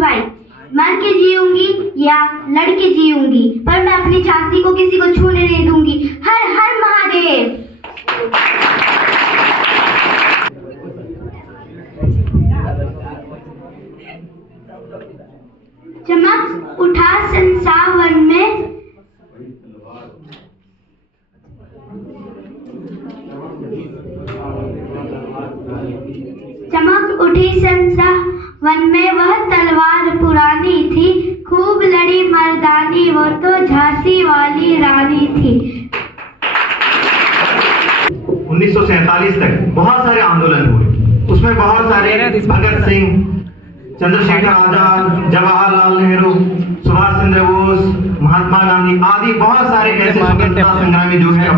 निभाई। मर के जीऊंगी या लड़के जीऊंगी, पर मैं अपनी छाती को किसी को छूने नहीं दूंगी। हर हर महादेव। चमक उठा संसावन में, चमक उठी संसावन में, वह तलवार पुरानी थी, खूब लड़ी मर्दानी, वो तो झांसी वाली रानी थी। 1947 तक बहुत सारे आंदोलन हुए, उसमें बहुत सारे भगत सिंह, चंद्रशेखर आजाद, जवाहरलाल नेहरू, सुभाष चंद्र बोस, महात्मा गांधी आदि बहुत सारे ऐसे स्वतंत्रता संग्रामी जो है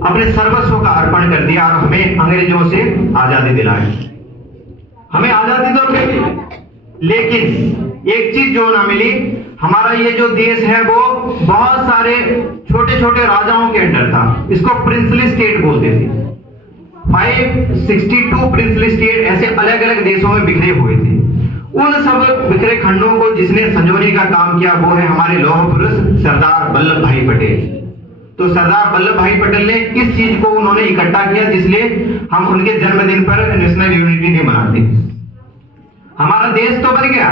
अपने सर्वस्व का अर्पण कर दिया और हमें अंग्रेजों से आजादी दिलाई। हमें आजादी तो मिली, लेकिन एक चीज जो ना मिली, हमारा ये जो देश है वो बहुत सारे छोटे छोटे राजाओं के अंडर था। इसको प्रिंसली स्टेट बोलते थे। 562 प्रिंसली स्टेट ऐसे अलग अलग देशों में बिखरे हुए थे। उन सब बिखरे खंडों को जिसने संजोने का काम किया वो है हमारे लौह पुरुष सरदार वल्लभ भाई पटेल। तो सरदार वल्लभ भाई पटेल ने इस चीज को उन्होंने इकट्ठा किया, जिसलिए हम उनके जन्मदिन पर नेशनल यूनिटी डे मनाते हैं। हमारा देश तो बन गया,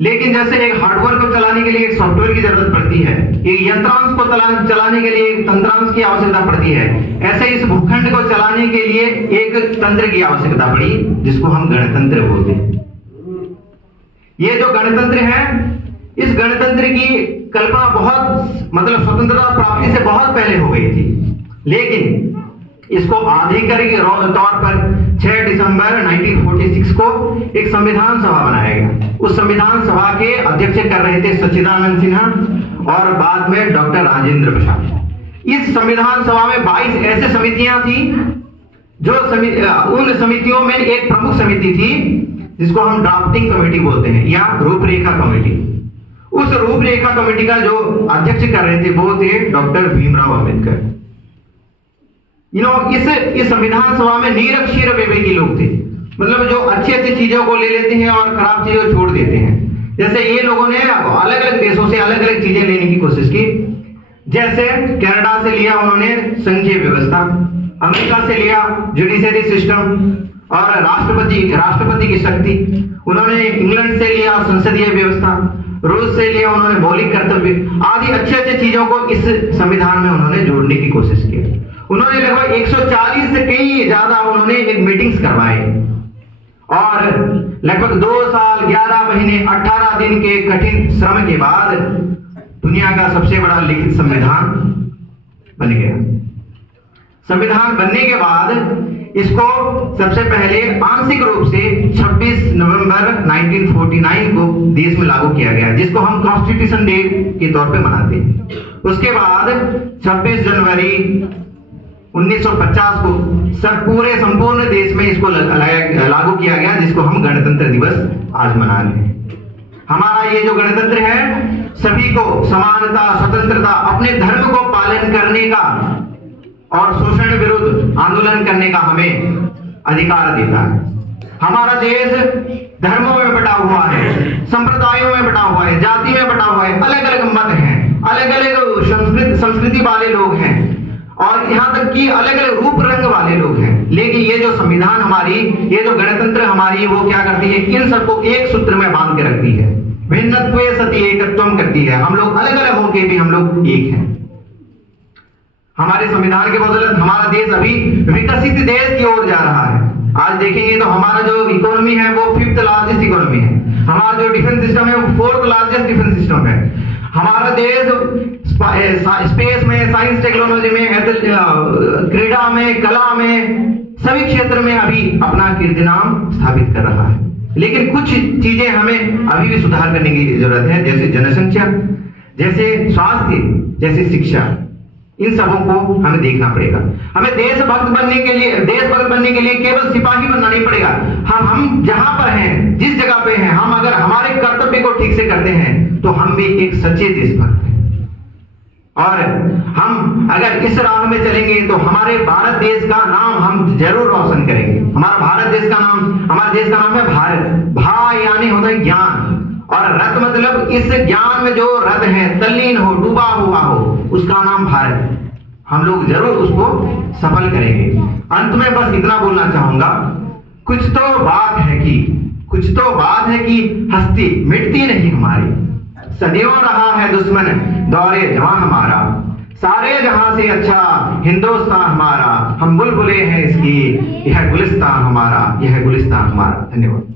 लेकिन जैसे एक हार्डवेयर को चलाने के लिए एक सॉफ्टवेयर की जरूरत पड़ती है, एक यंत्रांश को चलाने के लिए एक तंत्रांश की आवश्यकता पड़ती है, ऐसे इस भूखंड को चलाने के लिए एक तंत्र की आवश्यकता पड़ी, जिसको हम गणतंत्र बोलते हैं। ये जो गणतंत्र है, इस गणतंत्र की कल्पना बहुत मतलब स्वतंत्रता प्राप्ति से बहुत पहले हो गई थी, लेकिन इसको आधिकारिक तौर पर 6 दिसंबर 1946 को एक संविधान सभा बनाया गया। उस संविधान सभा के अध्यक्ष कर रहे थे सच्चिदानंद सिन्हा और बाद में डॉक्टर राजेंद्र प्रसाद। इस संविधान सभा में 22 ऐसे समितियां थी, जो उन समितियों में एक प्रमुख समिति थी जिसको हम ड्राफ्टिंग कमेटी बोलते हैं या रूपरेखा कमेटी। उस रूपरेखा कमेटी का जो अध्यक्ष कर रहे थे वो थे डॉक्टर भीमराव अंबेडकर। इस संविधान सभा में निरक्षर विवेकी लोग थे, मतलब जो अच्छी अच्छी चीजों को ले लेते हैं और खराब चीजों को छोड़ देते हैं। जैसे ये लोगों ने अलग अलग देशों से अलग अलग चीजें लेने की कोशिश की। जैसे कनाडा से लिया उन्होंने संघीय व्यवस्था, अमेरिका से लिया जुडिशरी सिस्टम और राष्ट्रपति की शक्ति, उन्होंने इंग्लैंड से लिया संसदीय व्यवस्था, रूस से लिया उन्होंने मौलिक कर्तव्य आदि अच्छे अच्छे चीजों को इस संविधान में उन्होंने जोड़ने की कोशिश की। उन्होंने लगभग 140 से कई ज्यादा उन्होंने एक मीटिंग्स करवाए और लगभग 2 साल 11 महीने 18 दिन के कठिन श्रम के बाद दुनिया का सबसे बड़ा लिखित संविधान बन गया। संविधान बनने के बाद इसको सबसे पहले आंशिक रूप से 26 नवंबर 1949 को देश में लागू किया गया, जिसको हम कॉन्स्टिट्यूशन डे के तौर पे मनाते हैं। उसके बाद 26 जनवरी 1950 को पूरे संपूर्ण देश में इसको लागू किया गया, जिसको हम गणतंत्र दिवस आज मना रहे हैं। हमारा ये जो गणतंत्र है सभी को समानता, स्वतंत्रता, अपने धर्म को पालन करने का और शोषण विरुद्ध आंदोलन करने का हमें अधिकार देता है। हमारा देश धर्मों में बटा हुआ है, संप्रदायों में बटा हुआ है, जाति में बटा हुआ है, अलग अलग मत हैं, अलग अलग संस्कृति वाले लोग हैं और यहाँ तक कि अलग अलग रूप रंग वाले लोग हैं। लेकिन ये जो संविधान हमारी, ये जो गणतंत्र हमारी, वो क्या करती है, इन सबको एक सूत्र में बांध के रखती है। भिन्नत्वे सति एकत्वम करती है। हम लोग अलग अलग होके भी हम लोग एक हैं। हमारे संविधान के बदौलत हमारा देश अभी विकसित देश की ओर जा रहा है। आज देखेंगे तो हमारा जो इकोनॉमी है वो 5th लार्जेस्ट इकोनॉमी है। हमारा जो डिफेंस सिस्टम है वो 4th लार्जेस्ट डिफेंस सिस्टम है। हमारा देश स्पेस में, साइंस टेक्नोलॉजी में, क्रीड़ा में, कला में, सभी क्षेत्र में अभी अपना कीर्तिनाम स्थापित कर रहा है। लेकिन कुछ चीजें हमें अभी भी सुधार करने की जरूरत है, जैसे जनसंख्या, जैसे स्वास्थ्य, जैसे शिक्षा। इन सबों को हमें देखना पड़ेगा। हमें देशभक्त बनने के लिए केवल सिपाही बनना नहीं पड़ेगा। हम जहां पर हैं, जिस जगह पे हैं, हम अगर हमारे कर्तव्य को ठीक से करते हैं तो हम भी एक सच्चे देशभक्त हैं। और हम अगर इस राह में चलेंगे तो हमारे भारत देश का नाम हम जरूर रोशन करेंगे। हमारे देश का नाम है भारत। भा यानी होता है ज्ञान, मतलब इस ज्ञान में जो रत है, तल्लीन हो, डूबा हुआ हो, उसका नाम भारत है। हम लोग जरूर उसको सफल करेंगे। अंत में बस इतना बोलना चाहूंगा, कुछ तो बात है कि हस्ती मिटती नहीं हमारी, सदियों रहा है दुश्मन दौरे जवां हमारा, सारे जहां से अच्छा हिंदुस्तान हमारा, हम बुलबुले हैं इसकी, यह गुलिस्तान हमारा, यह गुलिस्तान हमारा। धन्यवाद।